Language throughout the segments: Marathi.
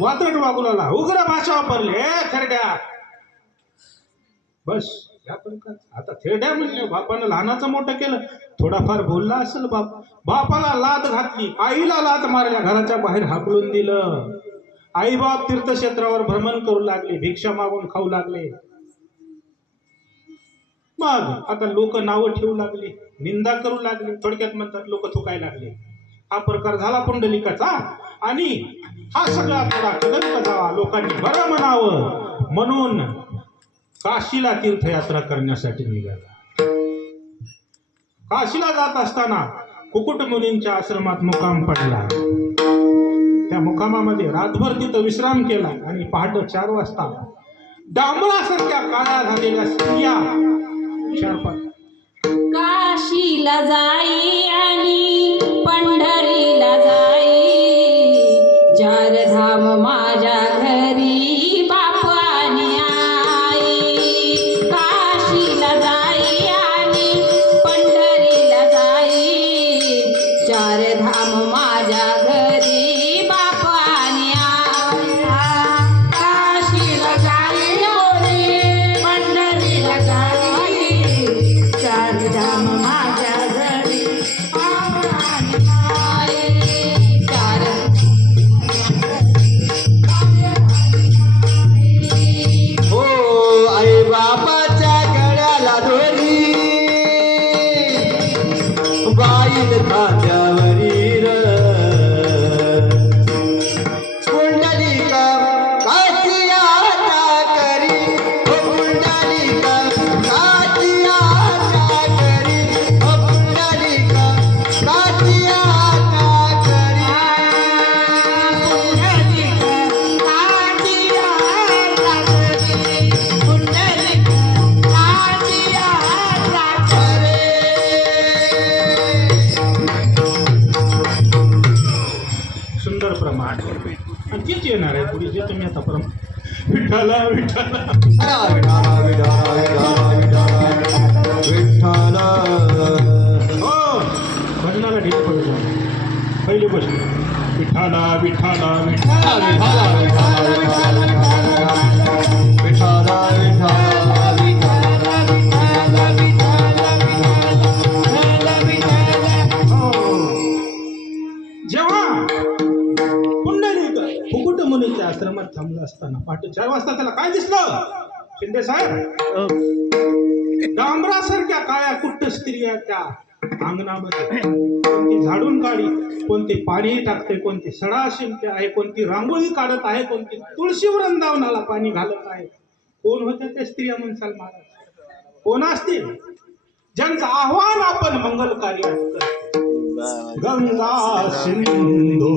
वात्रट वागू लागला, उग्र भाषा वापरली. थेरड्या बस या आता थेरड्या म्हणले. बापानं लहानाचं मोठं केलं, थोडाफार बोलला असेल बाप. बापाला लात घातली, आईला लात मारल्या, घराच्या बाहेर हाकलून दिलं. आई बाप तीर्थक्षेत्रावर भ्रमण करू लागले, भिक्षा मागून खाऊ लागले. मग आता लोक नावं ठेवू लागले, निंदा करू लागले. थोडक्यात म्हणतात लोक थुकायला लागले. हा प्रकार झाला पुंडलिकाचा. आणि हा सगळा थोडा कदंब जावा, लोकांनी बरं म्हणावं म्हणून काशीला तीर्थयात्रा करण्यासाठी निघाला. काशीला जात असताना कुकुट मुनींच्या आश्रमात मुक्काम पडला. त्या मुक्कामामध्ये रातभर तिथं विश्राम केला आणि पहाटे 4 वाजता डांबरासारख्या काळ्या झालेल्या स्त्रिया काशीला जाई आणि पंढरीला जाई, 4 धाम माझ्या घरी बाप आणि आई. काशीला जाई आणि पंढरीला जाई, 4 धाम माझ्या घरी बाप आणि आई. काशीला जाई आणि पंढरीला जाई, 4 धाम माझ्या घरी बाप आणि आई. 4 हो आई बापाच्या गळ्याला दोरी, बाईल खांद्यावरी र. पुंडलिका काची आता करी, हो पुंडलिका काची आता करी, हो पुंडलिका काची आता करी. सुंदर प्रमाण आणि तीच येणार आहे पुढे जे तुम्ही आता विठ्ठला विठ्ठला हो भजनाला ढीक पडू द्या. पहिली गोष्ट विठ्ठला विठ्ठला विठ्ठला जेव्हा पुंडलिक फुकुट मुनीच्या आश्रमात थांबला असताना पहाटे 4 वाजता त्याला काय दिसलं शिंदे साहेब? डांबरासारख्या काळ्या कुट्ट स्त्रिया त्या अंगणामध्ये. कोणती झाडून काढी, कोणती पाणी टाकते, कोणती सडा शिंपते आहे, कोणती रांगोळी काढत आहे, कोणती तुळशी वृंदावनाला पाणी घालत आहे. कोण होत्या त्या स्त्रिया म्हणसाल महाराज? कोण असतील? ज्यांचं आव्हान आपण मंगल कार्यात करतो. गंगा सिंधू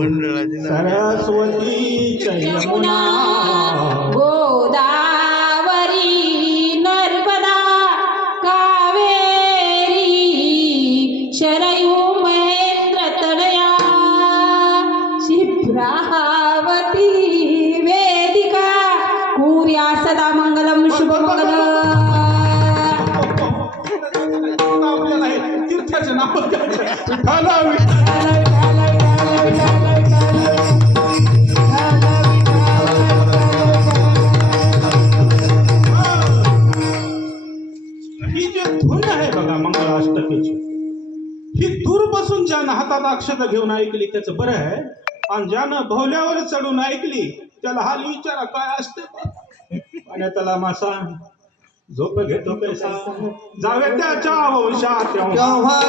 सरस्वती यमुना गोदावरी नर्मदा कावेरी शरयू महेंद्र तनया शिप्रावती वेदिका कुर्या सदा मंगलम शुभमंगलम. तीर्थाचं नाव ही जी धून आहे बघा मंगलाष्टकेची, ही दूर बसून ज्यानं हातात अक्षता घेऊन ऐकली त्याचं बरं आहे, आणि ज्यानं भवल्यावर चढून ऐकली त्याला हाल विचारा काय असते. पाण्यातला मासा झोप घेतो पैसा जावे त्याच्या वंशात केव्हा